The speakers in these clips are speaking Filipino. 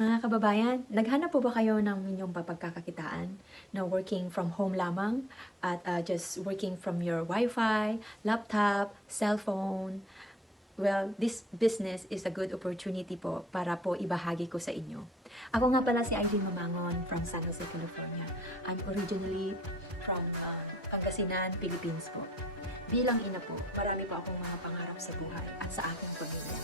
Mga kababayan, naghanap po ba kayo ng inyong papagkakakitaan na working from home lamang at just working from your Wi-Fi, laptop, cellphone? Well, this business is a good opportunity po para po ibahagi ko sa inyo. Ako nga pala si Aileen Mamangon from San Jose, California. I'm originally from Pangasinan, Philippines po. Bilang ina po, marami po akong mga pangarap sa buhay at sa aking pamilya.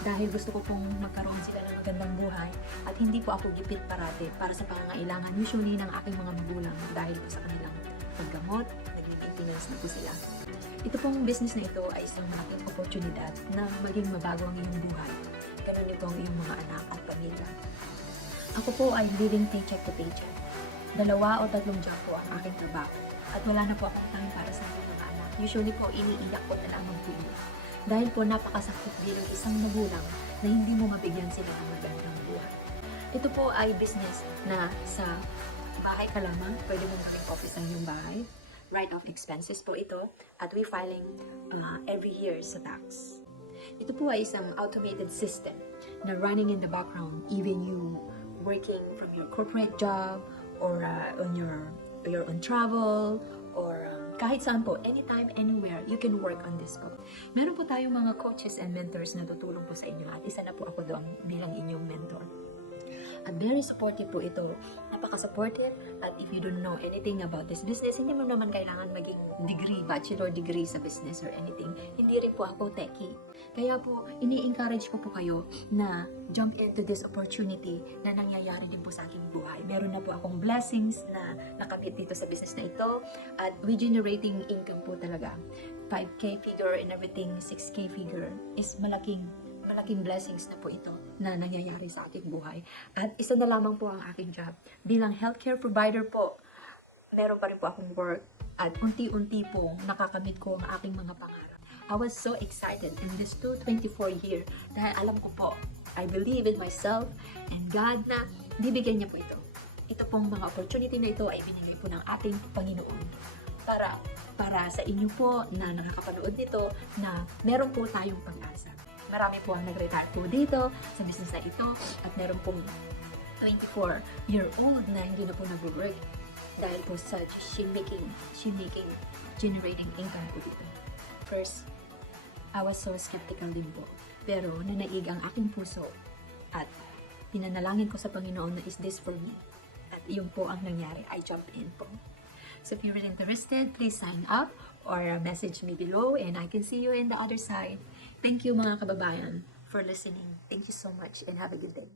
Dahil gusto ko pong magkaroon sila ng magandang buhay at hindi po ako gipit parate para sa pangangailangan usually ng aking mga magulang dahil po sa kanilang paggamot, naging maintenance na po sila. Ito pong business na ito ay isang malaking oportunidad na maging mabago ang iyong buhay. Ganun din po ang iyong mga anak at pamilya. Ako po ay living paycheck to paycheck. 2 o 3 job po ang aking trabaho at wala na po akong time para sa aking mga anak. Usually po, iniiyak ko na lamang po yun. Dahil po napakasakit bilang isang magulang na hindi mo mabigyan sila ng magandang buhay. Ito po ay business na sa bahay ka lamang, pwede mong gawing office ang iyong bahay. Write-off expenses po ito at we filing every year sa tax. Ito po ay isang automated system na running in the background even you working from your corporate job or on your on travel or kahit saan po, anytime, anywhere, you can work on this po. Meron po tayong mga coaches and mentors na tutulong po sa inyo at isa na po ako doon bilang inyong mentor. At very supportive po ito. Napaka-supportive at if you don't know anything about this business, hindi mo naman kailangan maging degree, bachelor degree sa business or anything. Hindi rin po ako techie. Kaya po, ini-encourage ko po kayo na jump into this opportunity na nangyayari din po sa aking buhay. Meron na po akong blessings na nakamit dito sa business na ito at we generating income po talaga. 5K figure and everything, 6K figure is malaking blessings na po ito na nangyayari sa ating buhay. At isa na lamang po ang aking job. Bilang healthcare provider po, meron pa rin po akong work at unti-unti po nakakamit ko ang aking mga pangarap. I was so excited in this 2024 year dahil alam ko po, I believe in myself and God na bibigyan niya po ito. Ito pong mga opportunity na ito ay binigay po ng ating Panginoon para sa inyo po na nakakapanood nito na meron po tayong pag-asa. Marami po ang nag-retire po dito sa business na ito at meron pong 24-year-old na hindi na po nag-work dahil po sa she making generating income po dito. First, I was so skeptical din po. Pero nanaig ang aking puso at pinanalangin ko sa Panginoon na is this for me? At iyon po ang nangyari. I jumped in po. So if you're really interested, please sign up or message me below and I can see you in the other side. Thank you mga kababayan for listening. Thank you so much and have a good day.